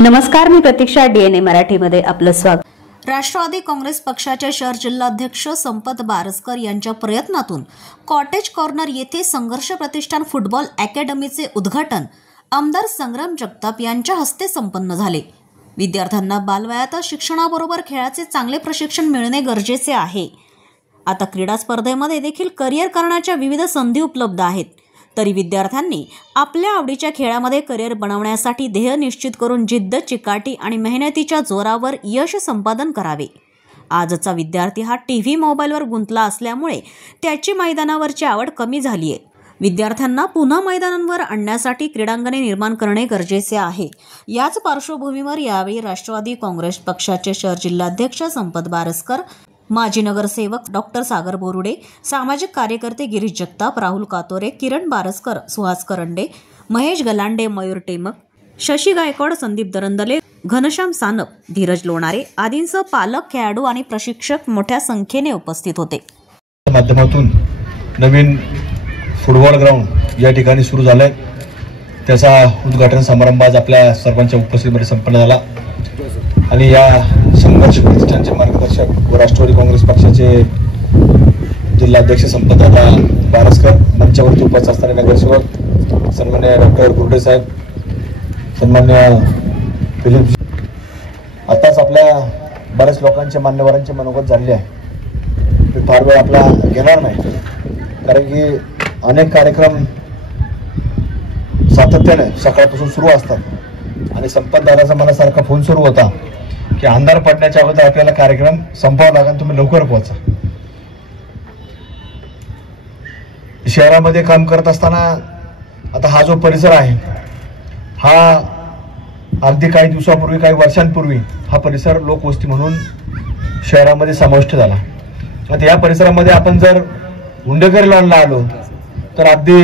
नमस्कार, मी प्रतीक्षा. DNA मराठीमध्ये आपलं स्वागत. राष्ट्रवादी काँग्रेस पक्षाचे शहर जिल्हाध्यक्ष संपत बारसकर यांच्या प्रयत्नातून कॉटेज कॉर्नर येथे संघर्ष प्रतिष्ठान फुटबॉल अकॅडमीचे उद्घाटन आमदार संग्राम जगताप यांच्या हस्ते संपन्न झाले. विद्यार्थ्यांना बालवयातच शिक्षणाबरोबर खेळाचे चांगले प्रशिक्षण मिळणे गरजेचे आहे. आता क्रीडा स्पर्धेमध्ये देखील करिअर करण्याच्या विविध संधी उपलब्ध आहेत. तरी विद्यार्थ्यांनी आपल्या आवडीच्या खेळामध्ये करिअर बनवण्यासाठी ध्येय निश्चित करून जिद्द, चिकाटी आणि मेहनतीच्या जोरावर यश संपादन करावे. आजचा विद्यार्थी हा टीव्ही, मोबाईलवर गुंतला असल्यामुळे त्याची मैदानावरची आवड कमी झाली आहे. विद्यार्थ्यांना पुन्हा मैदानांवर आणण्यासाठी क्रीडांगणे निर्माण करणे गरजेचे आहे. याच पार्श्वभूमीवर यावेळी राष्ट्रवादी काँग्रेस पक्षाचे शहर जिल्हाध्यक्ष संपत बारसकर, माजी नगरसेवक डॉक्टर सागर बोरुडे, सामाजिक कार्यकर्ते गिरीश जगताप, राहुल कातोरे, किरण बारसकर, सुहास करंडे, महेश गलांडे, मयूर टेमक, शशी गायकवाड, संदीप दरंदले, घनश्याम सानप, धीरज लोणारे आदींसह पालक, खेळाडू आणि प्रशिक्षक मोठ्या संख्येने उपस्थित होते. माध्यमातून नवीन फुटबॉल ग्राउंड या ठिकाणी सुरू झालंय. त्याचा उद्घाटन समारंभ आज आपल्या सर्वांच्या उपस्थितीमध्ये संपन्न झाला आणि या संघर्ष प्रतिष्ठानचे मार्गदर्शक व राष्ट्रवादी काँग्रेस पक्षाचे जिल्हाध्यक्ष संपतदादा बारसकर, मंचावरती उपस्थित असणारे नगरसेवक सन्मान्य डॉक्टर बोरुडे साहेब, सन्मान्य फिलिप, आताच आपल्या बऱ्याच लोकांचे मान्यवरांचे मनोगत झाले आहे. मी फार वेळ आपला घेणार नाही, कारण की अनेक कार्यक्रम सातत्याने सकाळपासून सुरू असतात आणि संपतदादाचा मला सारखा फोन सुरू होता की अंधार पडण्याच्या अगोदर आपल्याला कार्यक्रम संपवावा लागेल, तुम्ही लवकर पोहोचा. शहरामध्ये काम करत असताना आता हा जो परिसर आहे हा अगदी काही दिवसापूर्वी, काही वर्षांपूर्वी हा परिसर लोकवस्ती म्हणून शहरामध्ये समाविष्ट झाला. आता या परिसरामध्ये आपण जर हुंडेकरी लॉनला आलो तर अगदी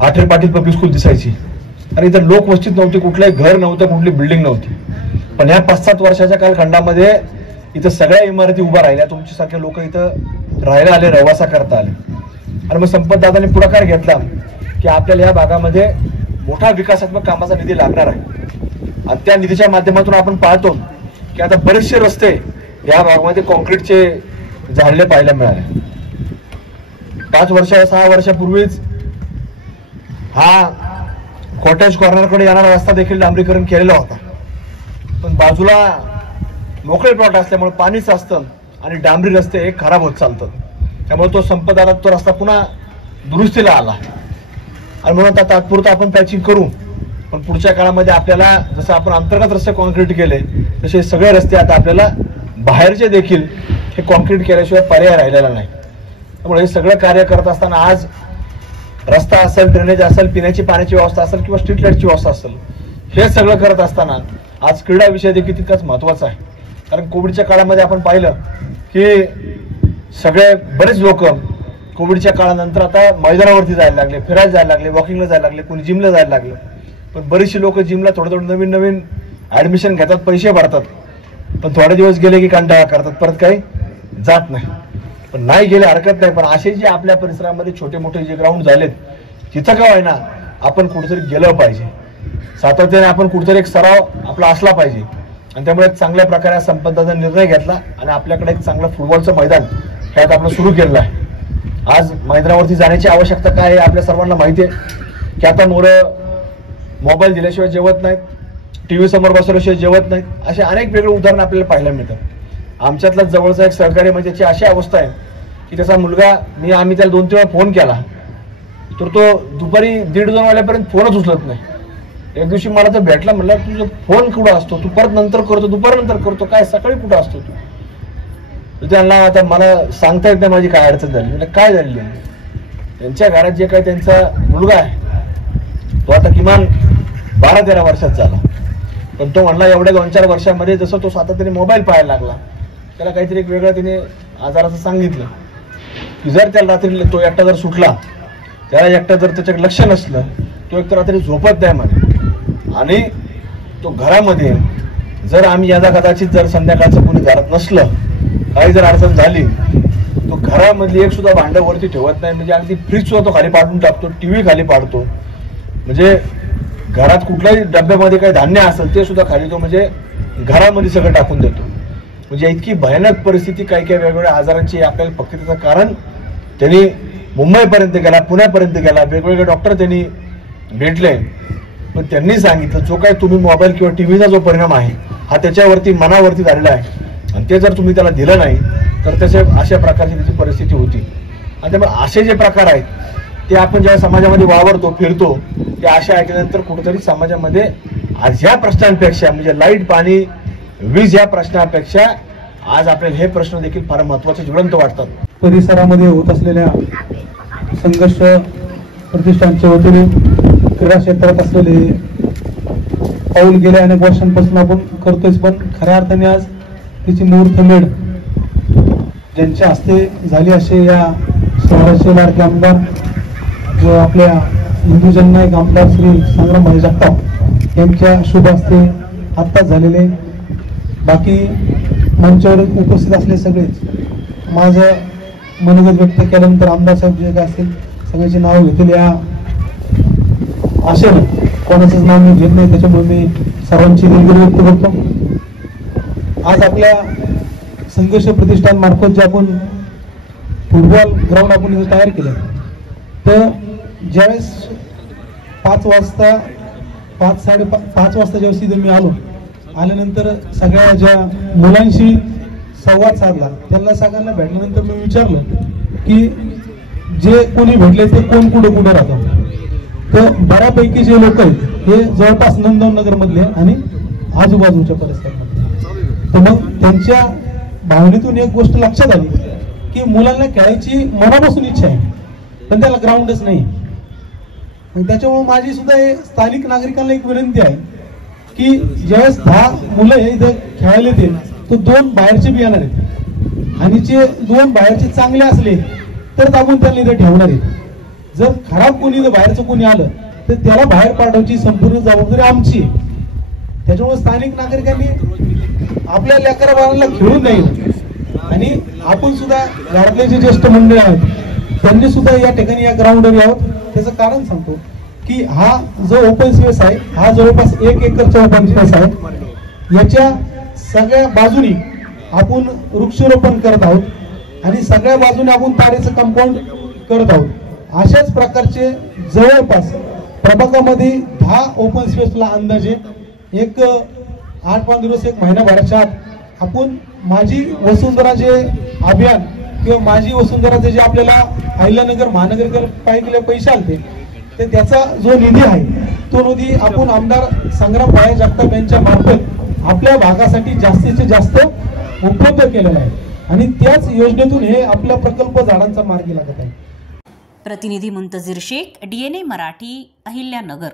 आठरे पाटील पब्लिक स्कूल दिसायची आणि इथं लोकवस्तीत नव्हती, कुठलंही घर नव्हतं, कुठली बिल्डिंग नव्हती. पण या 5-7 वर्षाच्या कालखंडामध्ये इथं सगळ्या इमारती उभा राहिल्या. तुमच्यासारखे लोक इथं राहायला आले, रहिवासा करता आले आणि मग संपतदादांनी पुढाकार घेतला की आपल्याला या भागामध्ये मोठा विकासात्मक कामाचा निधी लागणार आहे आणि त्या निधीच्या माध्यमातून आपण पाहतो की आता बरेचसे रस्ते या भागामध्ये कॉन्क्रीटचे झाडले पाहायला मिळाले. 5-6 वर्षापूर्वीच हा कॉटेज कॉर्नरकडे येणारा रस्ता देखील डांबरीकरण केलेला होता, पण बाजूला मोकळे प्लॉट असल्यामुळे पाणीच असतं आणि डांबरी रस्ते एक खराब होत चालतात. त्यामुळे तो संपदारात तो रस्ता पुन्हा दुरुस्तीला आला आणि म्हणून तात्पुरता आपण पॅचिंग करू, पण पुढच्या काळामध्ये आपल्याला जसं आपण अंतर्गत रस्ते कॉन्क्रीट केले तसे सगळे रस्ते आता आपल्याला बाहेरचे देखील हे कॉन्क्रीट केल्याशिवाय पर्याय राहिलेला नाही. त्यामुळे हे सगळं कार्य करत असताना आज रस्ता असेल, ड्रेनेज असेल, पिण्याची पाण्याची व्यवस्था असेल किंवा स्ट्रीट लाईटची व्यवस्था असेल, हे सगळं करत असताना आज क्रीडा विषय देखील तितकाच महत्वाचा आहे. कारण कोविडच्या काळामध्ये आपण पाहिलं की सगळे बरेच लोक कोविडच्या काळानंतर आता मैदानावरती जायला लागले, फिरायला जायला लागले, वॉकिंगला जायला लागले, कोणी जिमला जायला लागले. पण बरीचशी लोक जिमला थोडं नवीन ऍडमिशन घेतात, पैसे भरतात, पण थोडे दिवस गेले की कंटाळा करतात, परत काही जात नाही. पण नाही गेले हरकत नाही, पण असे जे आपल्या परिसरामध्ये छोटे मोठे जे ग्राउंड झालेत तिथं का होईना आपण कुठेतरी गेलं पाहिजे. सातत्याने आपण कुठेतरी एक सराव आपला असला पाहिजे आणि त्यामुळे चांगल्या प्रकारे संपदाचा निर्णय घेतला आणि आपल्याकडे एक चांगलं फुटबॉलचं मैदान ह्यात आपलं सुरू केलेलं आहे. आज मैदानावरती जाण्याची आवश्यकता काय आहे आपल्या सर्वांना माहिती आहे की आता मुलं मोबाईल दिल्याशिवाय जेवत नाहीत, टीव्ही समोर बसवल्याशिवाय जेवत नाहीत. असे अनेक वेगळे उदाहरणं आपल्याला पाहायला मिळतात. आमच्यातला जवळचा एक सहकारी म्हणजे त्याची अशी अवस्था आहे की त्याचा मुलगा, आम्ही त्याला 2-3 वेळा फोन केला तर तो दुपारी 1:30-2 वाजेपर्यंत फोनच उचलत नाही. एक दिवशी मला तर भेटला, म्हणलं तुझा फोन कुठं असतो, तू परत नंतर करतो, दुपारनंतर करतो, काय सकाळी कुठं असतो तू. त्यांना आता मला सांगता येत नाही माझी काय अडचण झाली. म्हणजे काय झालेली आहे, त्यांच्या घरात जे काही त्यांचा मुलगा आहे तो आता किमान 12-13 वर्षात झाला, पण तो म्हणला एवढ्या 2-4 वर्षामध्ये जसं तो सातत्याने मोबाईल पाहायला लागला, त्याला काहीतरी एक वेगळं तिने आजाराचं सांगितलं की जर त्याला रात्री तो एकटा जर सुटला, त्याला एकटा जर त्याच्याकडे लक्ष नसलं, तो एक तर रात्री झोपत नाही म्हणे आणि तो घरामध्ये जर आम्ही याचा कदाचित जर संध्याकाळचं कोणी घरात नसलं, काही जर अडचण झाली, तो घरामधली एक सुद्धा भांडं वरती ठेवत नाही. म्हणजे अगदी फ्रीज सुद्धा तो खाली पाडून टाकतो, टीव्ही खाली पाडतो. म्हणजे घरात कुठल्याही डब्यामध्ये काही धान्य असेल ते सुद्धा खाली तो म्हणजे घरामध्ये सगळं टाकून देतो. म्हणजे इतकी भयानक परिस्थिती, काही काही वेगवेगळ्या आजारांची आपल्याला फक्त त्याचं कारण त्यांनी मुंबईपर्यंत गेला, पुण्यापर्यंत गेला, वेगवेगळे डॉक्टर त्यांनी भेटले, पण त्यांनी सांगितलं जो काही तुम्ही मोबाईल किंवा टीव्हीचा जो परिणाम आहे हा त्याच्यावरती मनावरती झालेला आहे आणि ते जर तुम्ही त्याला दिलं नाही तर त्याचे अशा प्रकारची त्याची परिस्थिती होती. आणि त्यामुळे असे जे प्रकार आहेत ते आपण जेव्हा समाजामध्ये वावरतो फिरतो ते अशा ऐकल्यानंतर कुठेतरी समाजामध्ये आज ह्या प्रश्नांपेक्षा म्हणजे लाईट, पाणी, वीज या प्रश्नापेक्षा आज आपल्याला हे प्रश्न देखील फार महत्त्वाचे ज्वलंत वाटतात. परिसरामध्ये होत असलेल्या संघर्ष प्रतिष्ठानच्या वतीने क्रीडा क्षेत्रात असलेले पाऊल गेल्या अनेक वर्षांपासून आपण करतोच, पण खऱ्या अर्थाने आज तिची मुहूर्तमेढ ज्यांच्या हस्ते झाली असे या शहराचे लाडके आमदार जो आपल्या हिंदू जननायक आमदार श्री संग्राम जगताप यांच्या शुभ हस्ते आत्ताच झालेले. बाकी मंचावर उपस्थित असले सगळेच माझं मनोगत व्यक्त केल्यानंतर आमदार साहेब जे काय असतील सगळ्यांची नावं घेतील या आशेनं, कोणाचंच नाव मी घेत नाही, त्याच्यामुळे मी सर्वांची दिलगिरी व्यक्त करतो. आज आपल्या संघर्ष प्रतिष्ठान मार्फत जे आपण फुटबॉल ग्राउंड आपण इथं तयार केलं, तर ज्यावेळेस 5 वाजता 5:30 वाजता ज्यावेळेस इथं मी आल्यानंतर सगळ्या ज्या मुलांशी संवाद साधला, त्यांना सगळ्यांना भेटल्यानंतर मी विचारलं की जे कोणी भेटले ते कोण कुठं राहतं, तर बऱ्यापैकी जे लोक आहेत हे जवळपास नंदनगर मधले आणि आजूबाजूच्या परिसरामध्ये. तर मग त्यांच्या भावनेतून एक गोष्ट लक्षात आली की मुलांना खेळायची मनापासून इच्छा आहे, पण त्याला ग्राउंडच नाही. त्याच्यामुळे माझी सुद्धा स्थानिक नागरिकांना एक विनंती आहे की ज्यावेळेस 10 मुलं इथे खेळायला येतील तर 2 बाहेरचे बी येणार आहेत आणि जे 2 बाहेरचे चांगले असले तर आपण त्यांना इथे ठेवणार आहेत. जर खराब कोणी बाहेरचं कोणी आलं तर त्याला बाहेर पाठवायची संपूर्ण जबाबदारी आमची आहे. त्याच्यामुळे स्थानिक नागरिकांनी आपल्या लेकरा बाळांना खेळून नाही आणि आपण सुद्धा घरातले जे ज्येष्ठ मंडळी आहेत त्यांनी सुद्धा या ठिकाणी या ग्राउंडवर यावं. त्याचं कारण सांगतो की हा जो ओपन स्पेस आहे हा जवळपास 1 एकरचा ओपन स्पेस आहे. याच्या सगळ्या बाजूनी आपण वृक्षारोपण करत आहोत आणि सगळ्या बाजूने आपण तारेचं कंपाऊंड करत आहोत. अशाच प्रकारचे जवळपास प्रभागामध्ये 10 ओपन स्पेसला अंदाजे एक 8-5 दिवस, 1 महिनाभराच्या आत आपण माझी वसुंधरा जे अभियान किंवा माझी वसुंधराचे जे आपल्याला अहिल्यानगर महानगरपालिकेला पैसे आलते तर त्याचा जो निधी आहे तो निधी आपण आमदार संग्राम जगताप यांच्या मार्फत आपल्या भागासाठी जास्तीत जास्त उपलब्ध केलेला आहे आणि त्याच योजनेतून हे आपला प्रकल्प झाडांचा मार्गी लागत आहे. प्रतिनिधी मुंतजीर शेख, DNA मराठी, अहिल्यानगर.